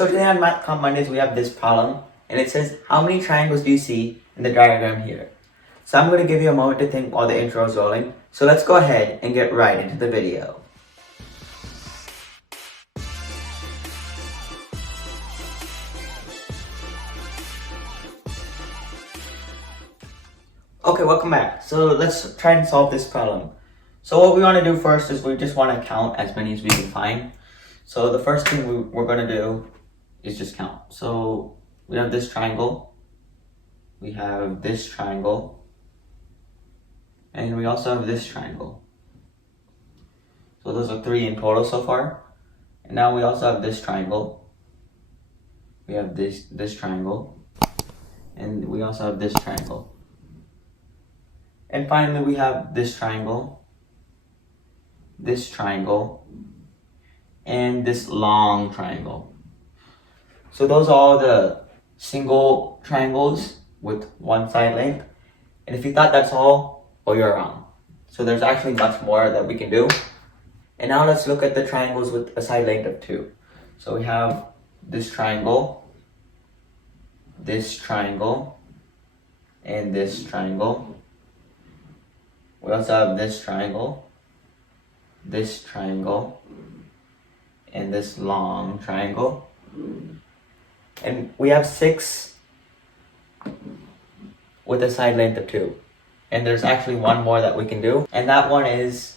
So today on Math Comp Mondays we have this problem and it says how many triangles do you see in the diagram here? So I'm going to give you a moment to think while the intro is rolling. So let's go ahead and get right into the video. Okay, welcome back. So let's try and solve this problem. So what we want to do first is we just want to count as many as we can find. So the first thing we're going to do is just count. So we have this triangle, we have this triangle, and we also have this triangle. So those are 3 in total so far. And now we also have this triangle. We have this triangle, and we also have this triangle. And finally we have this triangle, and this long triangle. So those are all the single triangles with one side length. And if you thought that's all, well, you're wrong. So there's actually much more that we can do. And now let's look at the triangles with a side length of 2. So we have this triangle, and this triangle. We also have this triangle, and this long triangle. And we have 6 with a side length of 2. And there's actually one more that we can do, and that one is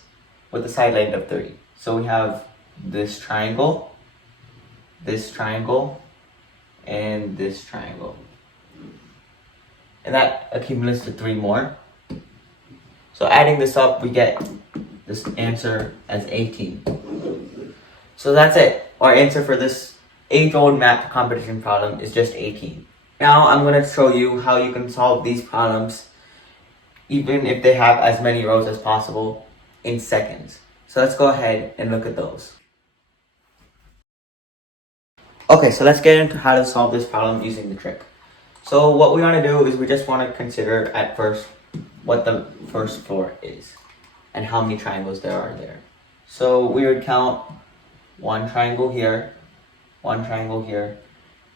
with a side length of 3. So we have this triangle, and this triangle. And that accumulates to 3 more. So adding this up, we get this answer as 18. So that's it. Our answer for this age-old math competition problem is just 18. Now I'm going to show you how you can solve these problems, even if they have as many rows as possible, in seconds. So let's go ahead and look at those. Okay, so let's get into how to solve this problem using the trick. So what we want to do is we just want to consider at first what the first floor is and how many triangles there are there. So we would count 1 triangle here, 1 triangle here,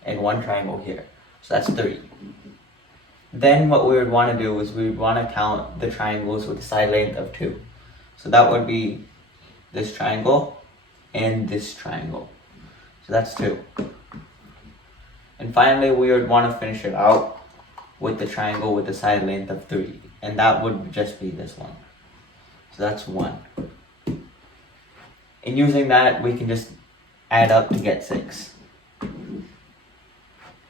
and 1 triangle here. So that's 3. Then what we would want to do is we would want to count the triangles with a side length of 2. So that would be this triangle and this triangle. So that's 2. And finally we would want to finish it out with the triangle with the side length of 3. And that would just be this one. So that's 1. And using that, we can just add up to get 6. And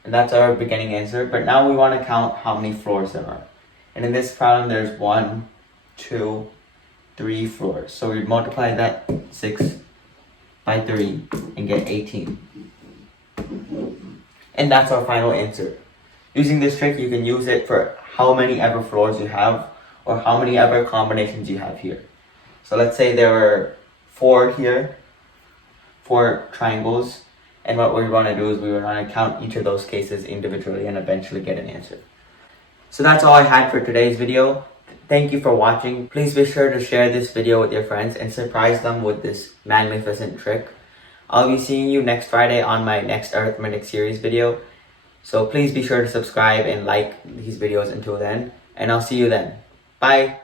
that's our beginning answer. But now we want to count how many floors there are. And in this problem, there's 1, 2, 3 floors. So we multiply that 6 by 3 and get 18. And that's our final answer. Using this trick, you can use it for how many ever floors you have or how many ever combinations you have here. So let's say there were 4 here, 4 triangles, and what we want to do is we want to count each of those cases individually and eventually get an answer. So that's all I had for today's video. Thank you for watching. Please be sure to share this video with your friends and surprise them with this magnificent trick. I'll be seeing you next Friday on my next arithmetic series video. So please be sure to subscribe and like these videos until then. And I'll see you then. Bye!